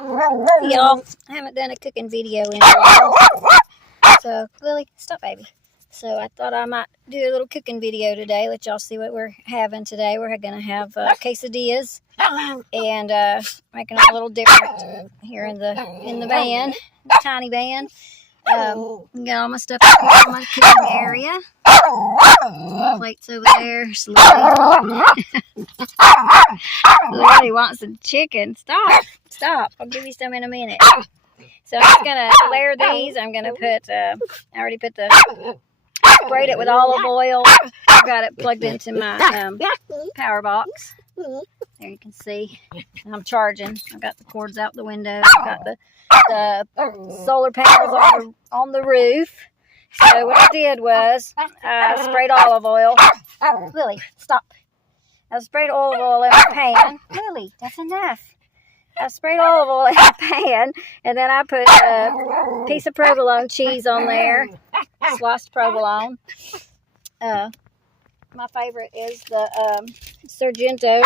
Y'all, I haven't done a cooking video in a while. So, Lily, stop, baby. So I thought I might do a little cooking video today. Let y'all see what we're having today. We're going to have quesadillas and making them a little different here in the van, the tiny van. Got all my stuff up here in my cooking area. Plates over there. Lily wants some chicken. Stop. I'll give you some in a minute. So I'm just going to layer these. I'm going to put, I already put sprayed it with olive oil. I've got it plugged into my power box. There you can see. I'm charging. I've got the cords out the window. I've got the solar panels on the roof. So what I did was I sprayed olive oil. Lily, stop. I sprayed olive oil in my pan. Lily, that's enough. I sprayed olive oil in a pan, and then I put a piece of provolone cheese on there, sliced provolone. My favorite is the Sargento.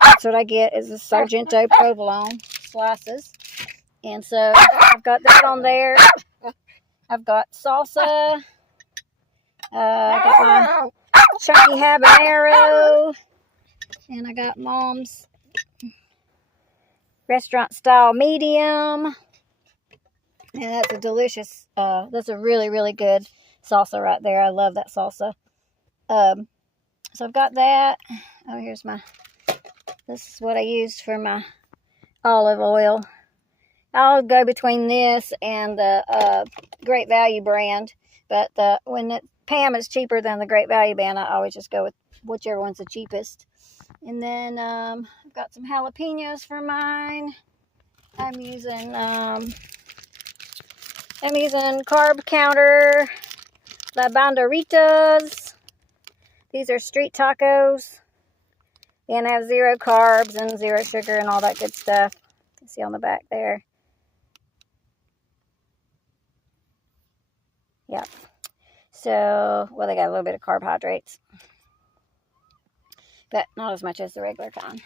That's what I get, is the Sargento provolone slices. And so I've got that on there. I've got salsa. I got my chunky habanero, and I got Mom's restaurant style medium, and that's a delicious that's a really, really good salsa right there. I love that salsa. So I've got that. Oh, here's this is what I used for my olive oil. I'll go between this and the Great Value brand, but when Pam is cheaper than the Great Value brand, I always just go with whichever one's the cheapest. And then I've got some jalapenos for mine. I'm using Carb Counter La Banderitas. These are street tacos, and have 0 carbs and 0 sugar and all that good stuff. You can see on the back there. Yeah. So, well, they got a little bit of carbohydrates, but not as much as the regular kind.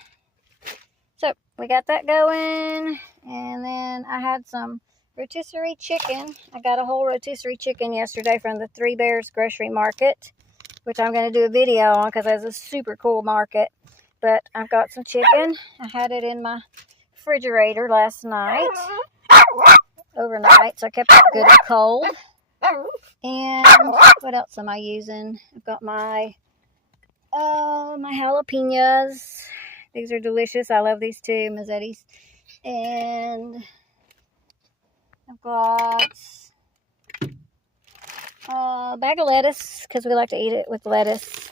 So we got that going, and then I had some rotisserie chicken. I got a whole rotisserie chicken yesterday from the Three Bears Grocery Market, which I'm going to do a video on because it's a super cool market. But I've got some chicken. I had it in my refrigerator last night, overnight, so I kept it good and cold. And what else am I using? I've got my jalapenos. These are delicious. I love these too, Mazzetti's. And I've got a bag of lettuce because we like to eat it with lettuce.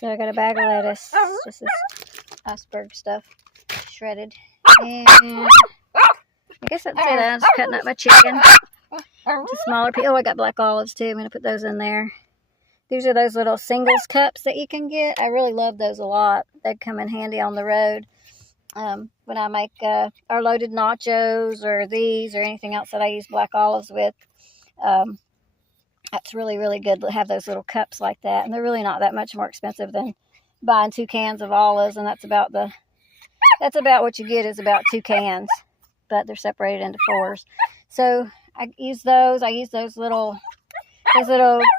So I got a bag of lettuce. This is iceberg stuff, shredded. And I guess that's it. I'm just cutting up my chicken to smaller pieces. Oh, I got black olives too. I'm going to put those in there. These are those little singles cups that you can get. I really love those a lot. They come in handy on the road. When I make our loaded nachos or these or anything else that I use black olives with, that's really, really good to have those little cups like that. And they're really not that much more expensive than buying 2 cans of olives. And that's about what you get, is about 2 cans. But they're separated into 4s. So I use those. I use those little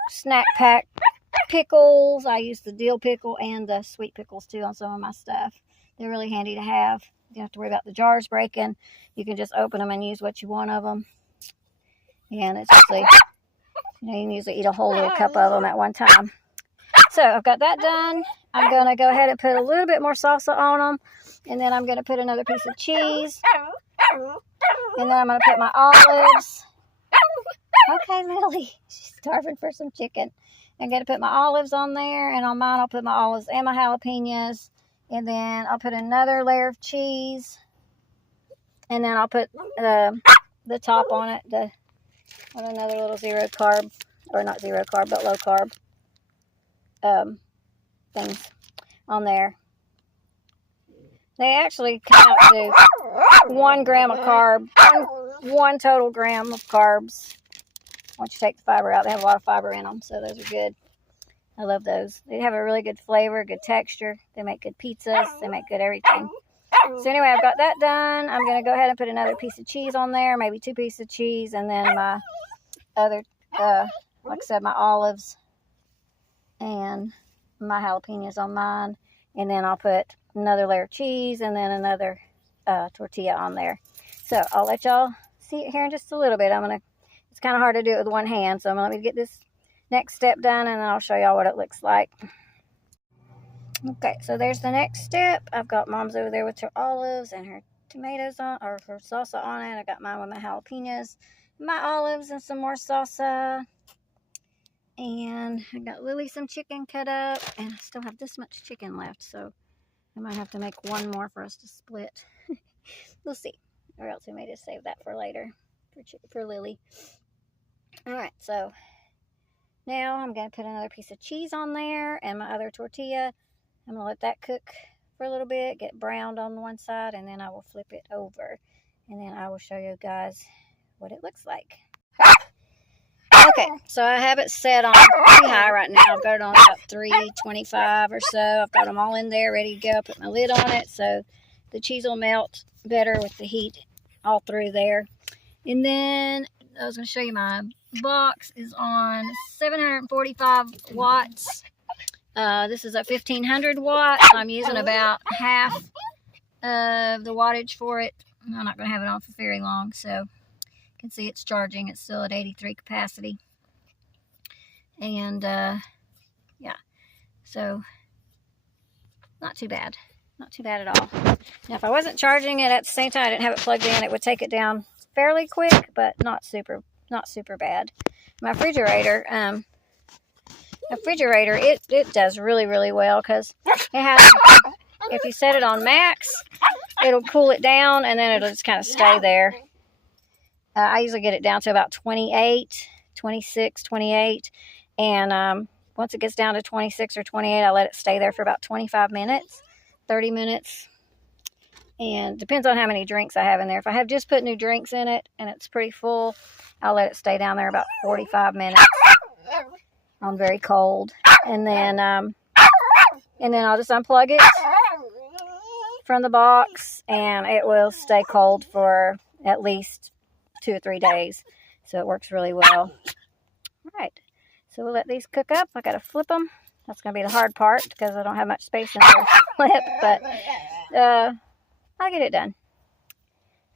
snack pack pickles. I use the dill pickle and the sweet pickles too on some of my stuff. They're really handy to have. You don't have to worry about the jars breaking. You can just open them and use what you want of them. And it's usually, you can usually eat a whole little cup of them at one time. So I've got that done. I'm going to go ahead and put a little bit more salsa on them. And then I'm going to put another piece of cheese. And then I'm going to put my olives. Okay, Lily, she's starving for some chicken. I'm going to put my olives on there, and on mine I'll put my olives and my jalapenos, and then I'll put another layer of cheese, and then I'll put the top on it, with another little 0 carb, or not 0 carb, but low carb things on there. They actually come out to 1 gram of carb, one total gram of carbs. Once you take the fiber out, they have a lot of fiber in them, so those are good. I love those. They have a really good flavor, good texture. They make good pizzas. They make good everything. So anyway, I've got that done. I'm going to go ahead and put another piece of cheese on there, maybe 2 pieces of cheese, and then my other, like I said, my olives and my jalapenos on mine. And then I'll put another layer of cheese and then another tortilla on there. So I'll let y'all see it here in just a little bit. It's kind of hard to do it with one hand, so I'm going to let me get this next step done, and then I'll show y'all what it looks like. Okay, so there's the next step. I've got Mom's over there with her olives and her tomatoes on, or her salsa on it. I got mine with my jalapenos, my olives, and some more salsa. And I got Lily some chicken cut up, and I still have this much chicken left, so I might have to make one more for us to split. We'll see, or else we may just save that for later for Lily. All right, so now I'm going to put another piece of cheese on there and my other tortilla. I'm going to let that cook for a little bit, get browned on one side, and then I will flip it over. And then I will show you guys what it looks like. Okay, so I have it set on pretty high right now. I've got it on about 325 or so. I've got them all in there ready to go. Put my lid on it so the cheese will melt better with the heat all through there. And then I was going to show you my box is on 745 watts. This is a 1500 watts. I'm using about half of the wattage for it. I'm not going to have it on for very long, so you can see it's charging. It's still at 83 capacity. And yeah, so not too bad. Not too bad at all. Now, if I wasn't charging it at the same time, I didn't have it plugged in, it would take it down fairly quick, but not super bad. My refrigerator, it does really well, because it has, if you set it on max, it'll cool it down, and then it'll just kind of stay there. I usually get it down to about 28, 26, 28, and once it gets down to 26 or 28, I let it stay there for about 25 minutes, 30 minutes, and depends on how many drinks I have in there. If I have just put new drinks in it and it's pretty full, I'll let it stay down there about 45 minutes on very cold, and then I'll just unplug it from the box, and it will stay cold for at least 2 or 3 days, so it works really well. All right, so we'll let these cook up. I gotta flip them. That's gonna be the hard part because I don't have much space in the flip, but I'll get it done.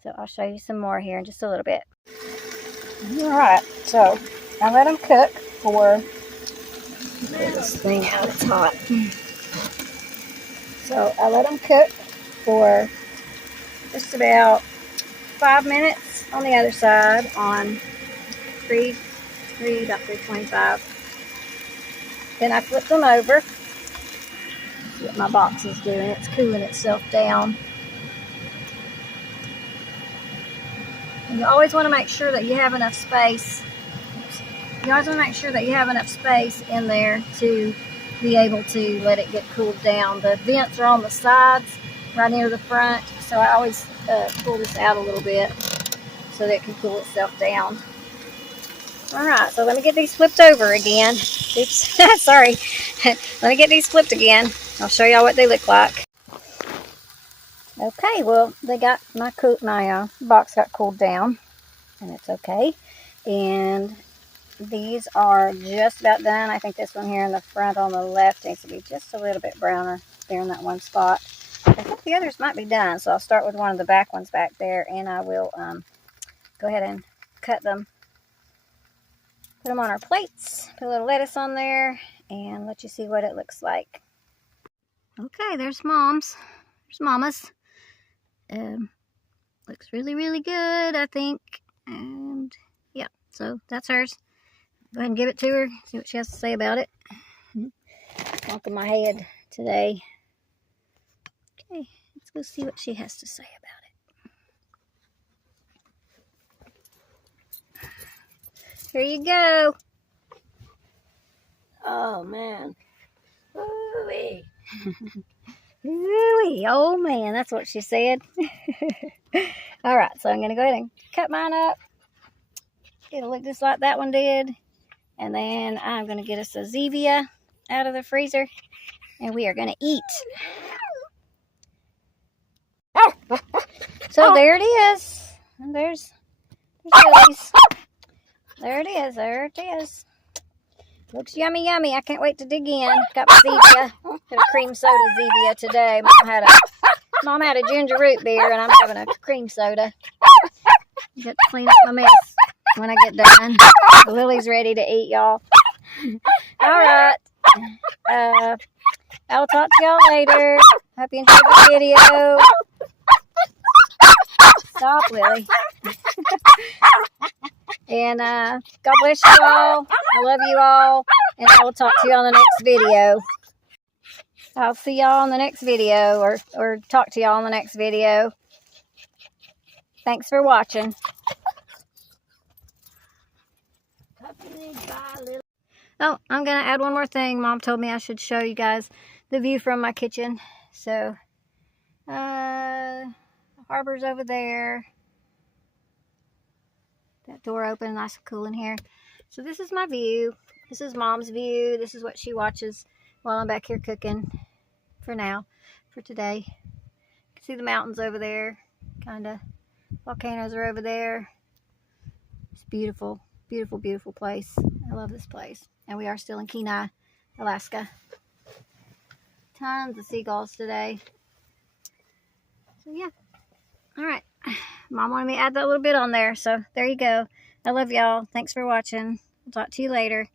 So I'll show you some more here in just a little bit. All right, so I let them cook for, get this thing out, it's hot. So I let them cook for just about 5 minutes on the other side on about 325. Then I flip them over. See what my box is doing. It's cooling itself down. And you always want to make sure that you have enough space. You always want to make sure that you have enough space in there to be able to let it get cooled down. The vents are on the sides, right near the front, so I always pull this out a little bit so that it can cool itself down. All right, so let me get these flipped over again. Oops, sorry. Let me get these flipped again. I'll show y'all what they look like. Okay, well, they got my box got cooled down, and it's okay. And these are just about done. I think this one here in the front on the left needs to be just a little bit browner there in that one spot. I think the others might be done, so I'll start with one of the back ones back there, and I will go ahead and cut them. Put them on our plates, put a little lettuce on there, and let you see what it looks like. Okay, there's Mom's. There's Mama's. Looks really good, I think. And yeah, so that's hers. Go ahead and give it to her, see what she has to say about it. Bonking my head today. Okay, let's go see what she has to say about it. Here you go. Oh, man. Ooh-wee. Ooh-wee. Oh, man. That's what she said. All right. So I'm going to go ahead and cut mine up. It'll look just like that one did. And then I'm going to get us a Zevia out of the freezer. And we are going to eat. So there it is. And there's Lily's. There it is. There it is. Looks yummy, yummy. I can't wait to dig in. Got my Zevia. Got a cream soda Zevia today. Mom had a ginger root beer, and I'm having a cream soda. Got to clean up my mess when I get done. Lily's ready to eat, y'all. All right. I'll talk to y'all later. Hope you enjoyed the video. Stop, Lily. And God bless you all. I love you all. And I will talk to you on the next video. I'll see y'all on the next video, or talk to y'all on the next video. Thanks for watching. Oh, I'm going to add one more thing. Mom told me I should show you guys the view from my kitchen. So, the harbor's over there. That door open, nice and cool in here. So this is my view. This is Mom's view. This is what she watches while I'm back here cooking for now, for today. You can see the mountains over there, kind of. Volcanoes are over there. It's beautiful, beautiful, beautiful place. I love this place. And we are still in Kenai, Alaska. Tons of seagulls today. So yeah. All right. Mom wanted me to add that little bit on there. So there you go. I love y'all. Thanks for watching. I'll talk to you later.